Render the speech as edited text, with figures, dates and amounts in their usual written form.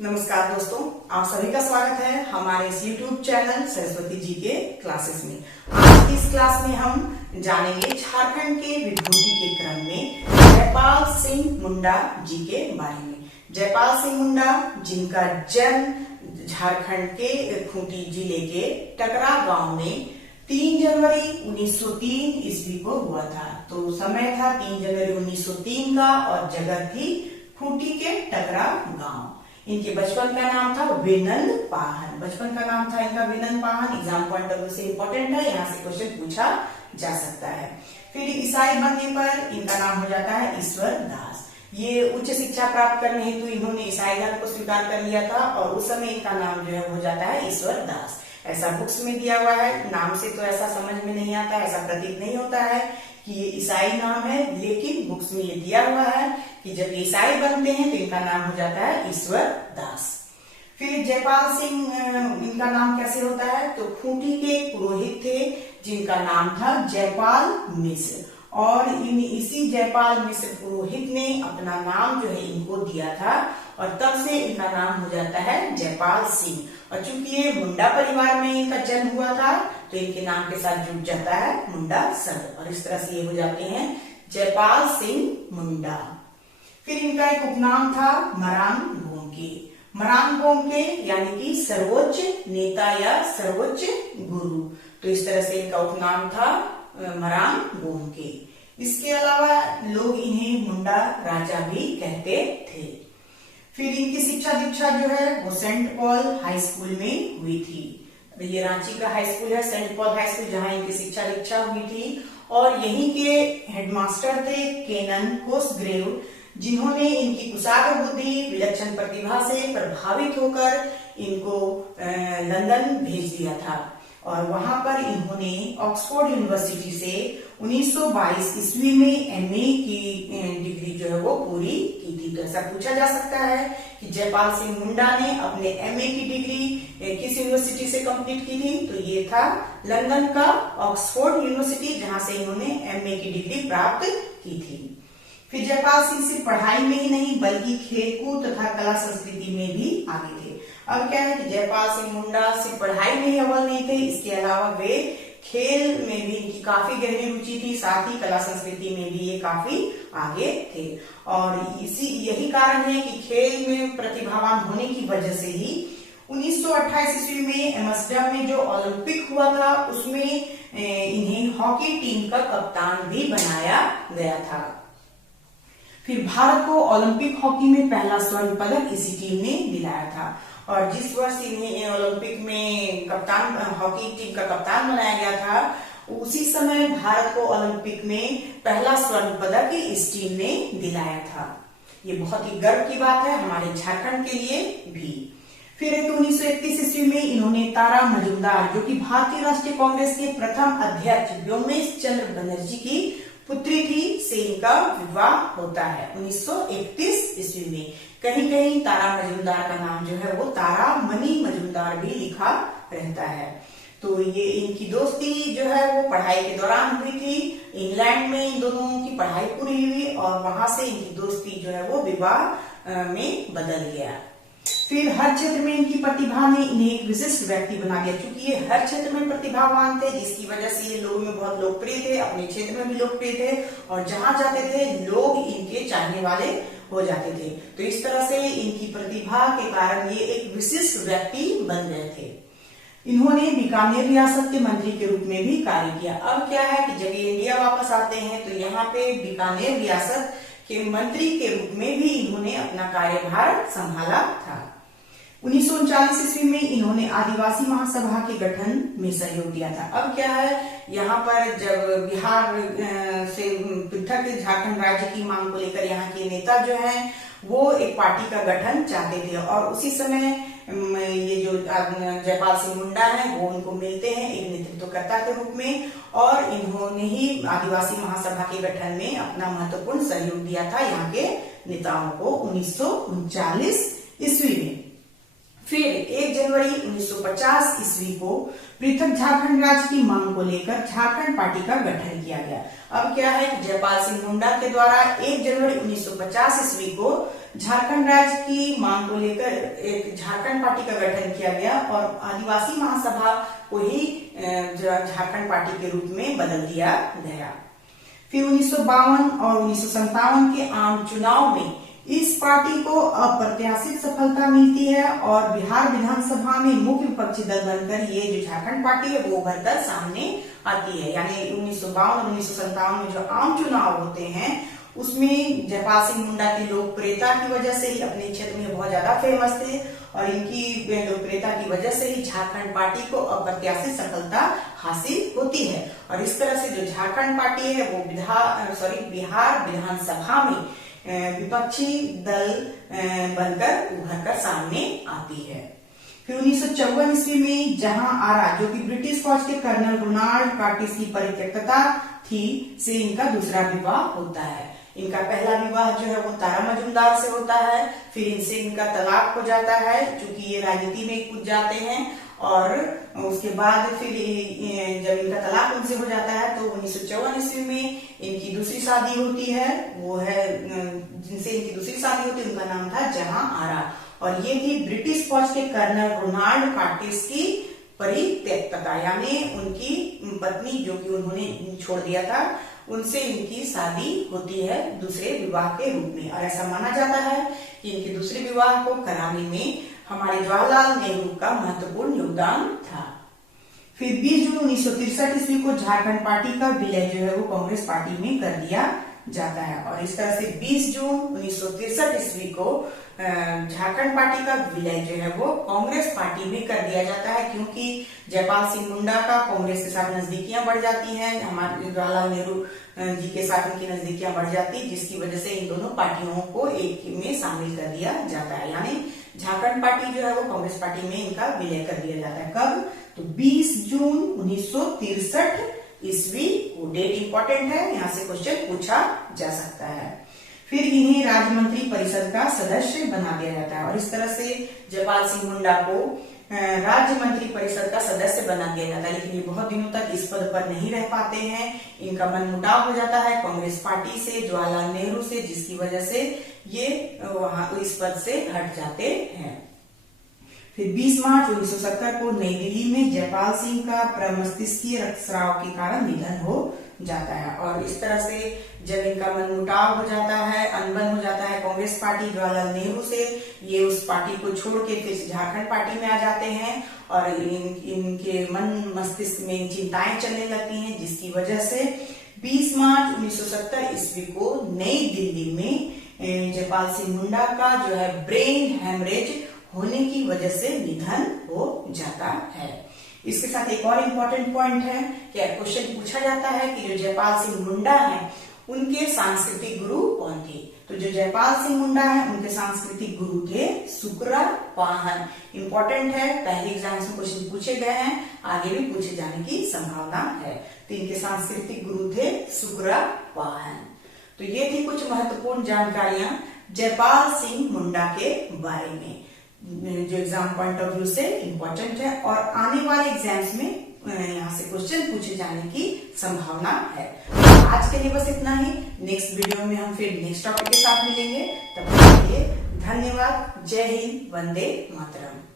नमस्कार दोस्तों, आप सभी का स्वागत है हमारे इस YouTube चैनल सरस्वती जी के क्लासेस में। आज की इस क्लास में हम जानेंगे झारखंड के विभूति के क्रम में जयपाल सिंह मुंडा जी के बारे में। जयपाल सिंह मुंडा जिनका जन्म झारखंड के खूंटी जिले के टकरा गांव में 3 जनवरी 1903 ईस्वी को हुआ था। तो समय था 3 जनवरी 1903 का और जगह थी खूंटी के टकरा गांव। इनके बचपन का नाम था विनंद पाहन। बचपन का नाम था इनका Vinand Pahan. Exam point of view से इंपॉर्टेंट है, यहाँ से क्वेश्चन पूछा जा सकता है। फिर ईसाई बनने पर इनका नाम हो जाता है ईश्वर दास। ये उच्च शिक्षा प्राप्त करने हेतु इन्होंने ईसाई धर्म को स्वीकार कर लिया था और उस समय इनका नाम जो है हो जाता है ईश्वर दास। ऐसा बुक्स में दिया हुआ है, नाम से तो ऐसा समझ में नहीं आता, ऐसा प्रतीत नहीं होता है कि ये ईसाई नाम है, लेकिन बुक्स में ये दिया हुआ है कि जब ईसाई बनते हैं तो इनका नाम हो जाता है ईश्वर दास। फिर जयपाल सिंह इनका नाम कैसे होता है, तो खूंटी के पुरोहित थे जिनका नाम था जयपाल मिश्र और इसी जयपाल मिश्र पुरोहित ने अपना नाम जो है इनको दिया था और तब से इनका नाम हो जाता है जयपाल सिंह। और चूंकि ये मुंडा परिवार में इनका जन्म हुआ था तो इनके नाम के साथ जुड़ जाता है मुंडा शब्द और इस तरह से ये हो जाते हैं जयपाल सिंह मुंडा। फिर इनका एक उपनाम था मरान गोमके। मरान गोमके यानी कि सर्वोच्च नेता या सर्वोच्च गुरु। तो इस तरह से इनका उपनाम था मरान गोमके। इसके अलावा लोग इन्हें मुंडा राजा भी कहते थे। फिर इनकी शिक्षा दीक्षा जो है वो सेंट पॉल हाई स्कूल में हुई थी। ये रांची का हाई स्कूल है, सेंट पॉल हाई स्कूल, जहां इनकी शिक्षा दीक्षा हुई थी। और यहीं के हेडमास्टर थे केनन कोसग्रेव, जिन्होंने इनकी कुशाग्र बुद्धि विलक्षण प्रतिभा से प्रभावित होकर इनको लंदन भेज दिया था और वहां पर इन्होंने ऑक्सफोर्ड यूनिवर्सिटी से 1922 ईस्वी में एमए की डिग्री जो है वो पूरी की थी। तो ऐसा पूछा जा सकता है कि जयपाल सिंह मुंडा ने अपने एमए की डिग्री किस यूनिवर्सिटी से कंप्लीट की थी, तो ये था लंदन का ऑक्सफोर्ड यूनिवर्सिटी, जहां से इन्होंने एमए की डिग्री प्राप्त की थी। फिर जयपाल सिंह सिर्फ पढ़ाई में ही नहीं बल्कि खेलकूद तथा कला संस्कृति में भी आगे थे। अब क्या है कि जयपाल सिंह मुंडा सिर्फ पढ़ाई में ही अव्वल नहीं थे, इसके अलावा वे खेल में भी इनकी काफी गहरी रुचि थी, साथ ही कला संस्कृति में भी ये काफी आगे थे। और यही कारण है कि खेल में प्रतिभावान होने की वजह से ही 1928 ईस्वी में एम्स्टर्डम में जो ओलंपिक हुआ था उसमें इन्हें हॉकी टीम का कप्तान भी बनाया गया था। फिर भारत को ओलंपिक हॉकी में पहला स्वर्ण पदक इसी टीम ने दिलाया था और जिस वर्ष इन्हें ओलंपिक में कप्तान हॉकी टीम का कप्तान बनाया गया था उसी समय भारत को ओलंपिक में पहला स्वर्ण पदक इस टीम ने दिलाया था। ये बहुत ही गर्व की बात है हमारे झारखंड के लिए भी। फिर 1931 ईस्वी में इन्होंने तारा मजुमदार, जो कि भारतीय राष्ट्रीय कांग्रेस के प्रथम अध्यक्ष व्योमेश चंद्र बनर्जी की पुत्री थी, से इनका विवाह होता है 1931 ईस्वी में। कहीं कहीं तारा मजुमदार का नाम जो है वो तारा मनी मजुमदार भी लिखा रहता है। तो ये इनकी दोस्ती जो है वो पढ़ाई के दौरान हुई थी। इंग्लैंड में इन दोनों की पढ़ाई पूरी हुई और वहां से इनकी दोस्ती जो है वो विवाह में बदल गया। फिर हर क्षेत्र में इनकी प्रतिभा ने इन्हें एक विशिष्ट व्यक्ति बना दिया, क्योंकि ये हर क्षेत्र में प्रतिभावान थे, जिसकी वजह से ये लोगों में बहुत लोकप्रिय थे, अपने क्षेत्र में भी लोकप्रिय थे और जहां जाते थे लोग इनके चाहने वाले हो जाते थे। तो इस तरह से इनकी प्रतिभा के कारण ये एक विशिष्ट व्यक्ति बन गए थे। इन्होंने बीकानेर रियासत के मंत्री के रूप में भी कार्य किया। अब क्या है कि जब ये इंडिया वापस आते हैं तो यहाँ पे बीकानेर रियासत के मंत्री के रूप में भी इन्होंने अपना कार्यभार संभाला था। 1939 ईस्वी में इन्होंने आदिवासी महासभा के गठन में सहयोग दिया था। अब क्या है, यहाँ पर जब बिहार से पृथक झारखंड राज्य की मांग को लेकर यहाँ के नेता जो हैं वो एक पार्टी का गठन चाहते थे और उसी समय ये जो जयपाल सिंह मुंडा है वो उनको मिलते हैं एक नेतृत्वकर्ता के रूप में और इन्होंने ही आदिवासी महासभा के गठन में अपना महत्वपूर्ण सहयोग दिया था यहाँ के नेताओं को 1939 ईस्वी में। फिर 1 जनवरी 1950 ईस्वी को पृथक झारखंड राज्य की मांग को लेकर झारखंड पार्टी का गठन किया गया। अब क्या है कि जयपाल सिंह मुंडा के द्वारा 1 जनवरी 1950 ईस्वी को झारखंड राज्य की मांग को लेकर एक झारखंड पार्टी का गठन किया गया और आदिवासी महासभा को ही झारखंड पार्टी के रूप में बदल दिया गया। फिर 1952 और 1957 के आम चुनाव में इस पार्टी को अप्रत्याशित सफलता मिलती है और बिहार विधानसभा में मुख्य विपक्षी दल बनकर ये जो झारखंड पार्टी है वो उभर कर सामने आती है। यानी 1952 और 1957 में जो आम चुनाव होते हैं उसमें जयपाल सिंह मुंडा की लोकप्रियता की वजह से ही अपने क्षेत्र में बहुत ज्यादा फेमस थे और इनकी लोकप्रियता की वजह से ही झारखंड पार्टी को अप्रत्याशित सफलता हासिल होती है। और इस तरह से जो झारखंड पार्टी है वो बिहार विधानसभा में विपक्षी दल बनकर उभर कर सामने आती है। फिर 1954 ईस्वी में जहां आरा जो कि ब्रिटिश फौज के कर्नल रोनाल्ड कार्टिस की परित्यक्तता थी से इनका दूसरा विवाह होता है। इनका पहला विवाह जो है वो तारा मजूमदार से होता है, फिर इनसे इनका तलाक हो जाता है क्योंकि ये राजनीति में कूद जाते हैं और उसके बाद फिर जब इनका तलाक उनसे हो जाता है तो 1954 ईस्वी में इनकी दूसरी शादी होती है। वो है जिनसे इनकी दूसरी शादी होती है उनका नाम था जहां आरा और ये थी ब्रिटिश फौज के कर्नल रोनाल्ड कार्टिस की परित्यक्तता, यानी उनकी पत्नी जो कि उन्होंने छोड़ दिया था उनसे इनकी शादी होती है दूसरे विवाह के रूप में। और ऐसा माना जाता है कि इनके दूसरे विवाह को कराने में हमारे जवाहरलाल नेहरू का महत्वपूर्ण योगदान था। फिर 20 जून 1963 ईस्वी को झारखंड पार्टी का विलय जो है वो कांग्रेस पार्टी में कर दिया जाता है और इस तरह से 20 जून 1963 ईस्वी को झारखंड पार्टी का विलय जो है वो कांग्रेस पार्टी में कर दिया जाता है क्योंकि जयपाल सिंह मुंडा का कांग्रेस के साथ नजदीकियां बढ़ जाती हैं, हमारे जवाहरलाल नेहरू जी के साथ उनकी नजदीकियां बढ़ जाती, जिसकी वजह से इन दोनों पार्टियों को एक में शामिल कर दिया जाता है। यानी झारखंड पार्टी जो है वो कांग्रेस पार्टी में इनका विलय कर दिया जाता है। कब? तो 20 जून 1963 ईस्वी। वो डेट इंपॉर्टेंट है, यहाँ से क्वेश्चन पूछा जा सकता है। फिर इन्हें राज्य मंत्री परिषद का सदस्य बना दिया जाता है और इस तरह से जयपाल सिंह मुंडा को राज्य मंत्री परिषद का सदस्य बना दिया जाता है, लेकिन ये बहुत दिनों तक इस पद पर नहीं रह पाते हैं। इनका मनमुटाव हो जाता है कांग्रेस पार्टी से, जवाहरलाल नेहरू से, जिसकी वजह से ये वहां इस पद से हट जाते हैं। फिर 20 मार्च 1970 को नई दिल्ली में जयपाल सिंह का प्रमस्तिष्कीय रक्तस्राव के कारण निधन हो जाता है और इस तरह से जब इनका मनमुटाव हो जाता है, अनबन हो जाता है कांग्रेस पार्टी जवाहरलाल नेहरू से, ये उस पार्टी को छोड़ के फिर झारखंड पार्टी में आ जाते हैं और इनके मन मस्तिष्क में चिंताएं चलने लगती हैं, जिसकी वजह से 20 मार्च 1970 ईस्वी को नई दिल्ली में जयपाल सिंह मुंडा का जो है ब्रेन हेमरेज होने की वजह से निधन हो जाता है। इसके साथ एक और इम्पोर्टेंट पॉइंट है कि क्वेश्चन पूछा जाता है कि जो जयपाल सिंह मुंडा है उनके सांस्कृतिक गुरु कौन थे। तो जो जयपाल सिंह मुंडा है उनके सांस्कृतिक गुरु थे सुकरा पाहन। इंपॉर्टेंट है, पहले एग्जाम में क्वेश्चन पूछे गए हैं, आगे भी पूछे जाने की संभावना है। तो इनके सांस्कृतिक गुरु थे सुकरा पाहन। तो ये थी कुछ महत्वपूर्ण जानकारियां जयपाल सिंह मुंडा के बारे में जो एग्जाम पॉइंट ऑफ व्यू से इम्पोर्टेंट है और आने वाले एग्जाम्स में यहाँ से क्वेश्चन पूछे जाने की संभावना है। आज के लिए बस इतना ही। नेक्स्ट वीडियो में हम फिर नेक्स्ट टॉपिक के साथ मिलेंगे। तब तक के लिए धन्यवाद। जय हिंद, वंदे मातरम।